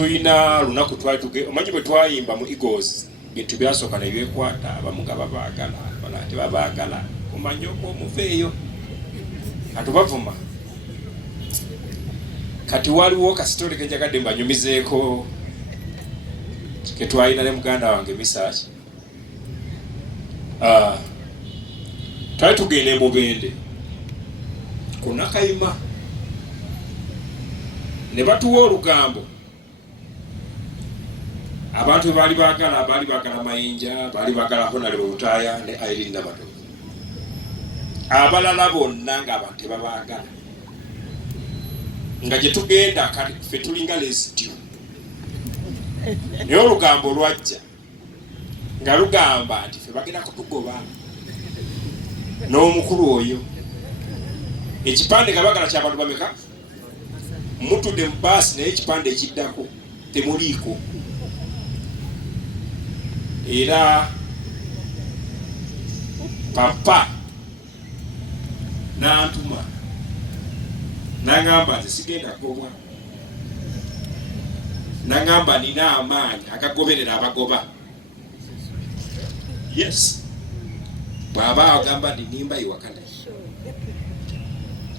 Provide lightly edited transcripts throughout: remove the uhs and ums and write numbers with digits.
tuyina lunaku twatuge omanyi bwe twayimba mu Eagles bintu byasooka ne byekwata abamu nga babaagala bala tebabaagala omanyi omuveeyo atubavuma kati waliwo kasitole kenjagadde mbanyumizeeko ketwalina ne muganda wange Misaki twali tugenda Mubende ku Nakayima ne batuwa olugambo abantu baali baagala mayinja baali baagala Honorable Lutaaya ne Irene Nabatogo abalala bonna ng'abantu tebabaagala nga gye tugenda kati ffe tulinga lesityo naye olugambo lwajja nga lugamba nti ffe bagenda kutugoba n'omukulu oyo ekipande nga bagala ky'abantu bameka mutudde mu baasi naye ekipande ekiddako temuliiko era papa n'antuma n'agamba nti sigenda kugobwa n'agamba nina amaanyi agagoberera abagoba yes bw'aba agamba nti nimba iwakana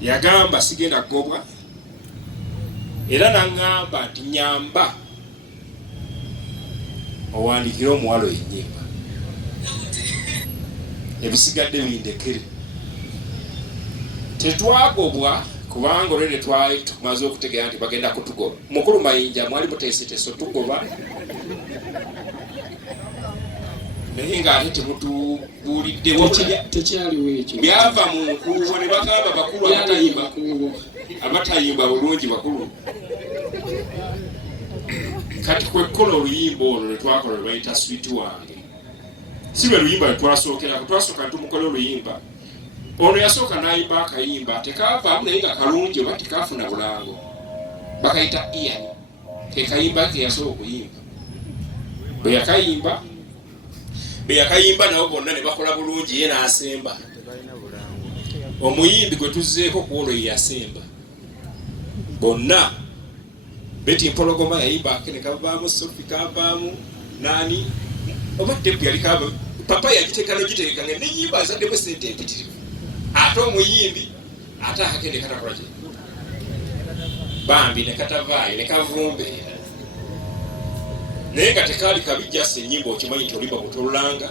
yagamba sigenda kugobwa era n'agamba nti nyamba owandiikire omuwalo ennyimba ebisigadde bindekere tetwagobwa kubanga olwene twali tumaze okutegeera nti bagenda kutugoba mukulu mayinja mwali muteeseteeso tugoba naye ng'ate temutubuuliddewo tekyaliwo ekyo byava mu nkuubo ne bagamba bakulu abatayimba bulungi bakulu kati kwekkola oluyimba olwo lwetwakola lwe bayita Sweet wange si lwe luyimba lwetwasookerako twasooka ntumukola oluyimba ono yasooka n'ayimba akayimba tekavaamu naye nga kalungi oba tekafuna bulango bakayita Ian kekayimba ke yasooka okuyimba bwe yakayimba nabo bonna ne bakola bulungi ye n'asemba omuyimbi gwe tuzzeeko ku olwo ye yasemba bonna Beti Mpologoma yayimba ake ne kavaamu Sophie kavaamu nani oba tepu yali kava papa yagiteeka n'ogiteeka nga n'ennyimba azaddemu ssente empitirivu ate omuyimbi ate akende katakola kye bambi ne katavaayo ne kavumbeera naye nga tekaali kabi jasi ennyimba okimanyi nti olimba butolulanga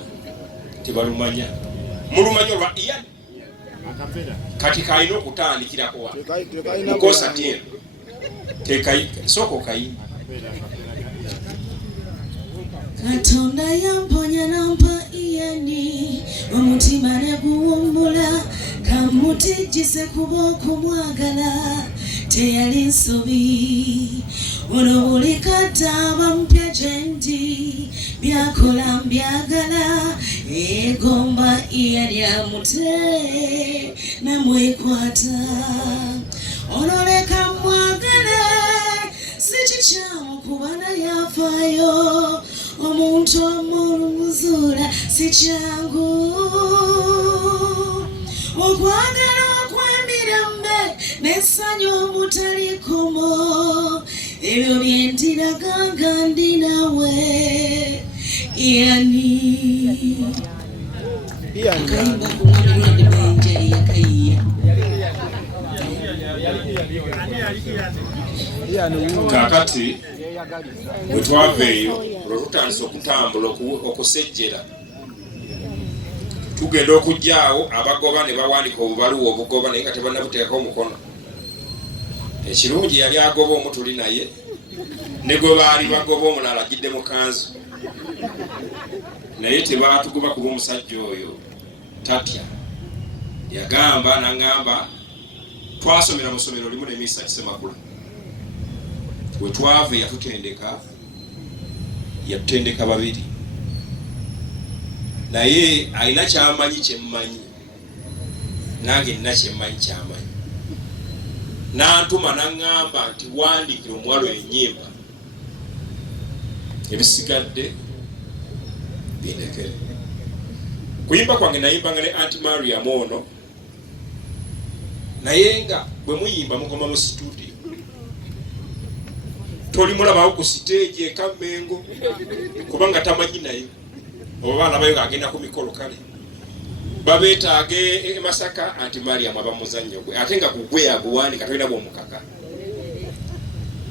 tebalumanya mulumanya olwa Ian kati kaalina okutandikirako wa mukosa tieno soko kayimba Katonda yamponya nampa Iani omutima ne guwummula kamutijjise kuba okumwagala teyali nsobi ono buli kataba mpya gyendi byakola mbyagala egomba Iani amute namwekwata ono leka mwagala sikikyamu kuba nayafaayo omuntu omulumuzuula si kyangu okwagala okw'emirembe n'essanyu omutalikomo ebyo byendiraganga ndi nawe Iani akayimba kumwamirwande benjeri yakayiya kakati bwe twaveeyo lwe tutandise okutambula okusejjera tugenda okujjaawo abagoba ne bawandiika obubaluwa obugoba naye nga tebannabuteekako omukono ekirungi yali agoba omu tuli naye ne gwe baali bagoba omulala ajjidde mu kanzu naye tebaatugoba kuba omusajja oyo tatya yagamba n'angamba twasomera mu ssomero limu ne Misa Kisemakula we twava yatutendeka babiri naye alina kyamanyi kyemmanyi nange nina kyemmanyi kyamanyi n'antuma n'aŋŋamba nti wandiikira omuwalo ennyimba ebisigadde bindekere kuyimba kwange nayimbanga ne Aunt Mariam ono naye nga bwe muyimba mukoma mu studio toli mulabawo ku stage e Kamengo kubanga tamanyi nayo obaana bayo agenda ku mikolo kale babeetaage e Masaka anti Mariam abamuzannyo gwe ate nga kugwe aguwandika tolina bw'omukaka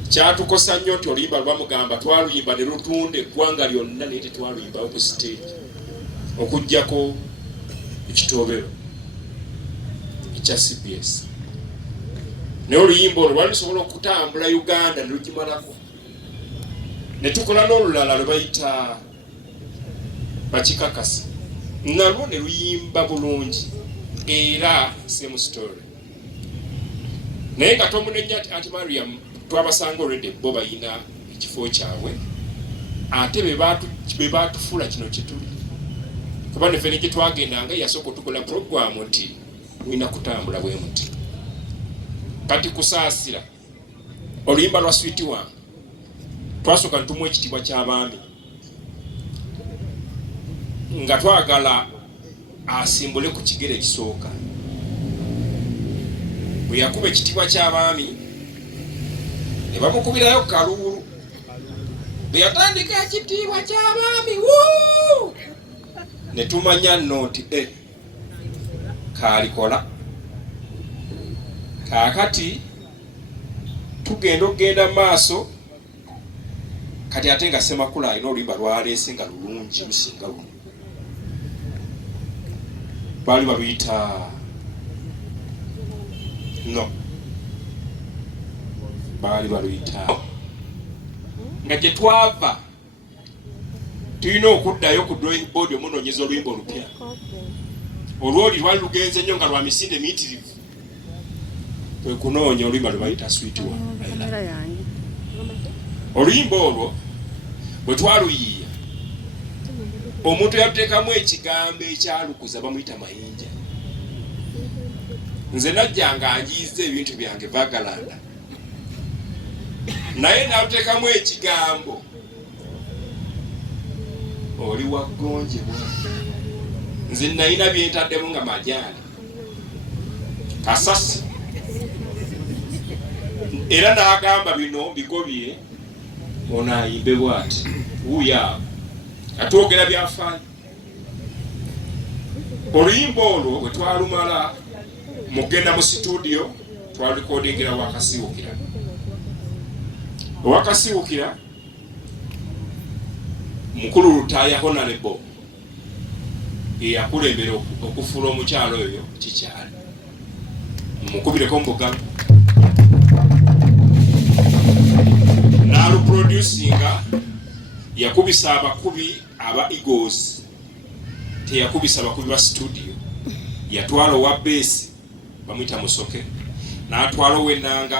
kyatukosa nnyo nti oluyimba lwamugamba twaluyimba ne lutunde eggwanga lyonna naye tetwaluyimbawo ku stage okuggyako ekitobero ekya CBS naye oluyimba olwo lwali lusobola okutambula Uganda ne lugimalako ne tukola n'olulala lwe bayita bakikakasa nalwo ne luyimba bulungi era same story naye nga tomunenya anti Mariam twabasanga already bo bayina ekifo kyabwe ate be batufula kino kituli kuba ne fene gye twagendanga yasooka tukola program nti wina kutambula bwe muti kati kusaasira oluyimba lwa Sweet One twasooka ntumwa ekitibwa ky'abaami nga twagala asimbule ku kigere ekisooka bwe yakuba ekitibwa ky'abaami ne bamukubirayo kaluulu bwe yatandika ekitiibwa ky'abaami ne tumanya nno nti kaalikola kaakati tugenda okgenda maaso kati ate nga Ssemakula alina oluyimba lwaleese nga lulungi lusinga luno baali baluyita baali baluyita nga gye twava tulina okuddayo ku drawing board omunoonyeza oluyimba olupya olwoli lwali lugenze nnyo nga lwa misinde miyitirivu kwe kunoonya oluyimba lwe bayita Sweet One. Oluyimba olwo bwe twaluyiiya omuntu yateekamu ekigambo ekyalukuza bamuyita mayinja nze najja nga anjiiza ebintu byange Vagalanda naye naluteekamu ekigambo oli waggonjebwa nze nalina byentaddemu nga majaani kasasi era n'agamba bino bigobye ono ayimbe bw'ati wuuya atwogera byafaayo oluyimba olwo bwe twalumala mugenda mu studio twalikodingira wakasiwukira owakasiwukira mukulu Lutaaya Honorable eyakulembera okufuula omukyalo oyo kikyali mukubireko mbugalo n'aluproducinga yakubisa abakubi aba Eagles teyakubisa abakubi ba studio yatwala owa bass bamuyita Musoke n'atwala ow'ennanga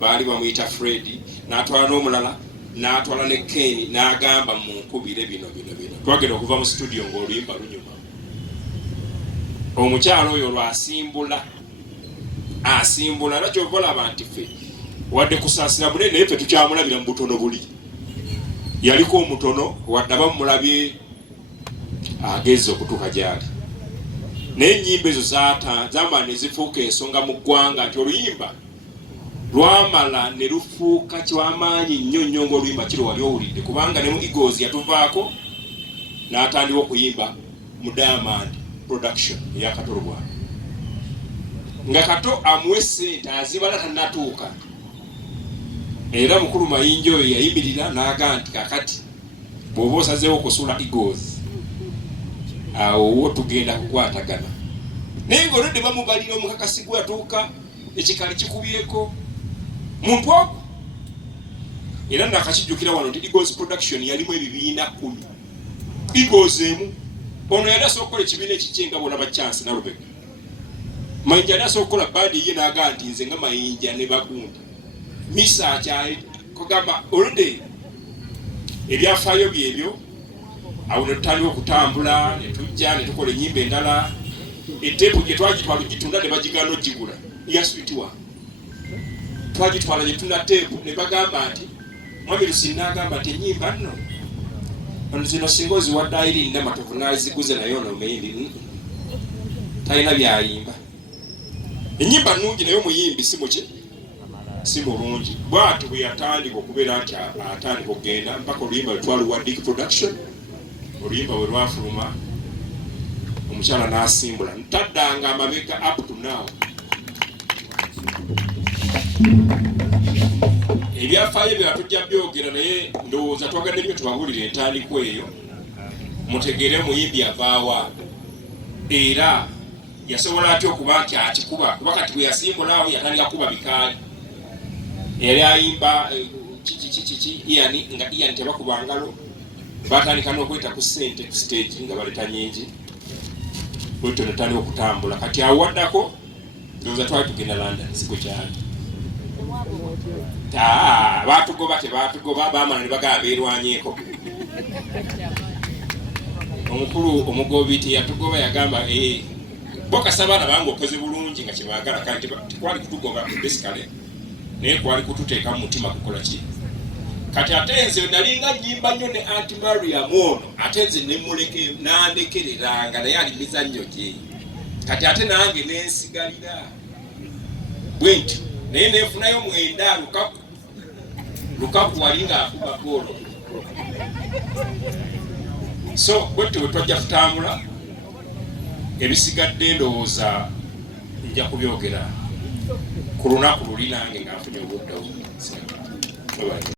baali bamuyita Freddy n'atwala n'omulala n'atwala ne Kenny n'agamba mu nkubire bino twagenda okuva mu studio ng'oluyimba lunyuma omukyalo oyo lwasimbula era kyova olaba nti ffe wadde kusaasira munene naye ffe tukyamulabira mu butono buli yaliko omutono wadde abamulabye ageze okutuuka gyali naye ennyimba ezo zamala ne zifuuka ensonga mu ggwanga nti oluyimba lwamala ne lufuuka kyamaanyi nnyo ng'oluyimba kiro wali owulidde kubanga ne mu Eagles yatuvaako n'atandika okuyimba mu Diamond production eya Katolo Bwana nga Kato amuwe ssente azibala tannatuuka era mukulu Mayinja oyo yayimirira n'aga nti kakati bw'oba osazeewo okusula Eagles awo wo tugenda kukwatagana naye ng'olwedde bamubalira omukakasi gwe yatuuka ekikali kikubyeko muntu ogwo era nakakijjukira wano nti Eagles production yalimu ebibiina 10 Eagles emu ono yali asobola okukola ekibiina ekikyenga bona bachansi na Lubega Mayinja yali asobola okukola bandi ye n'aga nti nze nga Mayinja ne Bagundi misa akyali kugamba oludde ebyafaayo byebyo awo ne tutandika okutambula ne tujja ne tukola ennyimba endala eteepu gye twagitwala gitunda ne bagigaana ogigula ya Sweet One twagitwala gye tuna teepu ne bagamba nti mwami Lusi n'agamba nti ennyimba nno ono zino singa oziwadde Irene Namatovu n'aziguze naye ono omuyimbi talina byayimba ennyimba nnungi naye omuyimbi si muki si mulungi. Bw'atyo bwe yatandika okubeera nti atandika okugenda mpaka oluyimba lwe twaluwa Dick Production, oluyimba bwe lwafuluma omukyala n'asimbula ntaddanga amabega up to now. Ebyafaayo bye tujja byogera naye ndowooza twagadde nnyo tubabulire entandikwa eyo mutegeere muyimbi avaawa era yasobola atya okuba nti akikuba kuba kati bwe yasimbulaawo yatandika kuba bikaali. Yali ayimba kiki Ian nga Ian tebakuba ngalo batandika n'okweta ku ssente ku stage nga baleta nyingi bwetyo netandika okutambula. Kati awaddako ndowooza twali tugenda London siku kyali batugoba tebatugoba baamala ne bagaba beerwanyeeko. Omukulu omugobi teyatugoba yagamba bokasa abaana bange okoze bulungi nga kyebaagala kandi tekwali kutugoba basically naye kwali kututeeka mu mutima kukola ki. Kati ate nze nalinga nnyimba nnyo ne Aunt Mariam ono ate nze nemuleke nandekereranga naye ali mizannyo gye. Kati ate nange nensigalira bwentyo naye nefunayo mwenda Lukaku wali ng'akuba goolo. So bwetyo bwe twajja kutambula ebisigadde ndowooza nja kubyogera ku lunaku luli nange ng'afunye obudde.